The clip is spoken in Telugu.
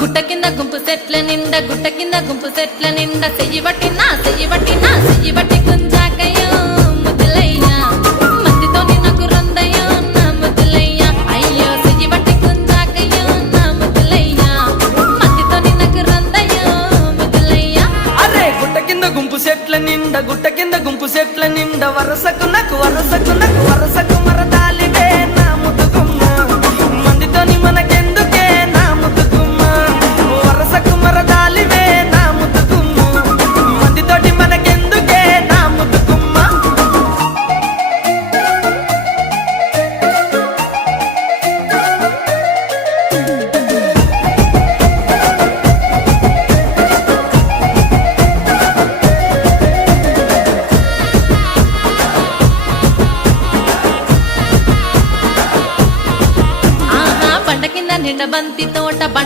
గుట్ట కింద గుంపు సెట్ల నిండా గుట్ట కింద గుంపు సెట్ల నిండా చెయ్యి పట్టినా కుంజాకయ్యో ముద్దులయ్యా మందితో నాకు రందయ్యో నా ముద్దులయ్యా అయ్యో చెయ్యి పట్టి కుంజాకయ్యో నా ముద్దులయ్యా మందితో నాకు రందయ్యో ముద్దులయ్యా. అరే గుట్ట కింద గుంపు సెట్ల నిండా గుట్ట కింద గుంపు సెట్ల నిండా వరసకు వరసకు మరదాలివే నా ముద్దుగుమ్మ మందితోని మనకెందుకే నా ముద్దుగుమ్మ వరసకు మరదాలివే నా ముద్దుగుమ్మ మందితోటి మనకెందుకే నా ముద్దుగుమ్మ. ఆహా బండ కింద నిండ బంతి తోట